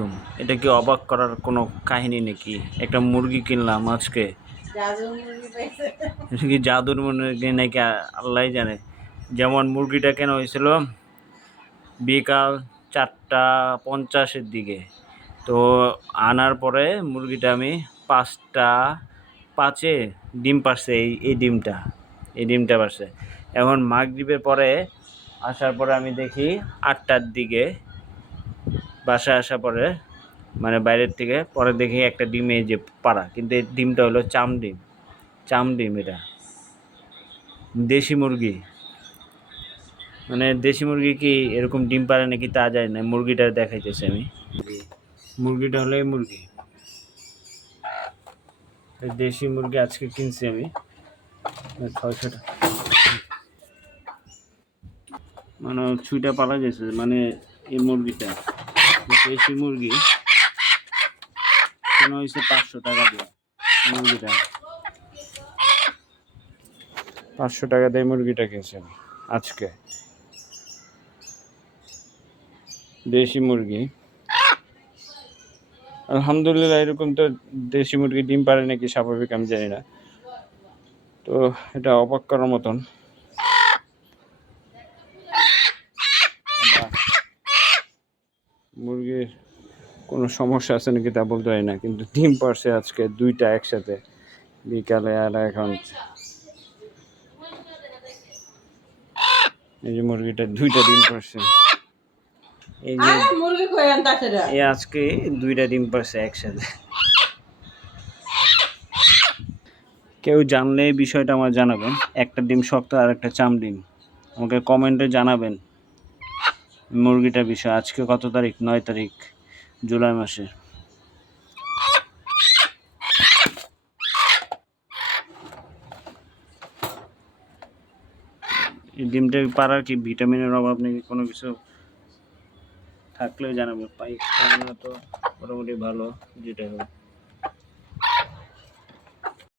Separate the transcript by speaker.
Speaker 1: আলাইকুম। এটা কি অবাক করার কোনো কাহিনী নাকি? একটা মুরগি কিনলাম আজকে। কি জাদুর মুরগি নাকি? আল্লাহ জানে। যেমন মুরগিটা কেন হয়েছিল বিকাল চারটা পঞ্চাশের দিকে। তো আনার পরে মুরগিটা আমি পাঁচটা পাঁচে ডিম পারছে এই এই ডিমটা। এই ডিমটা পারছে এখন মাগরিবের পরে আসার পরে আমি দেখি আটটার দিকে বাসায় আসার পরে মানে বাইরের থেকে, পরে দেখি একটা ডিম যে পাড়া, কিন্তু এই ডিমটা হলো চাম ডিম চাম ডিম এটা। দেশি মুরগি। মানে দেশি মুরগি কি এরকম ডিম পারে নাকি তা যায় না, মুরগিটা দেখাইতেছে আমি। মুরগিটা হলো এই মুরগি। দেশি মুরগি আজকে কিনছি আমি। ছয়শো টাকা। মানে ছুইটা পালা গেছে মানে এই মুরগিটা। দেশি মুরগি কেন হয়েছে পাঁচশো টাকা দিয়ে। মুরগিটা। পাঁচশো টাকা দিয়ে মুরগিটা খেয়েছি আমি আজকে। দেশি মুরগি। আলহামদুলিল্লাহ, এরকম তো দেশি মুরগি ডিম পারে নাকি, স্বাভাবিক, আমি জানি না। তো এটা অবাক করার মতন। কোনো সমস্যা আছে নাকি তা বলতে পারি না কিন্তু ডিম পারছে আজকে দুইটা একসাথে। বিকালে আর এখন এই যে মুরগিটা দুইটা ডিম পারছে। এই যে এই আজকে দুইটা ডিম পারছে একসাথে। কেউ জানলে এই বিষয়টা আমার জানাবেন। একটা ডিম শক্ত আর একটা চাম ডিম। আমাকে কমেন্টে জানাবেন মুরগিটার বিষয়। আজকে কত তারিখ? নয় তারিখ। জুলাই মাসে ডিমটা পাড়ার কি ভিটামিনের অভাব নাকি কোনো কিছু? থাকলেও জানাব। পাই তো মোটামুটি ভালো যেটা হোক।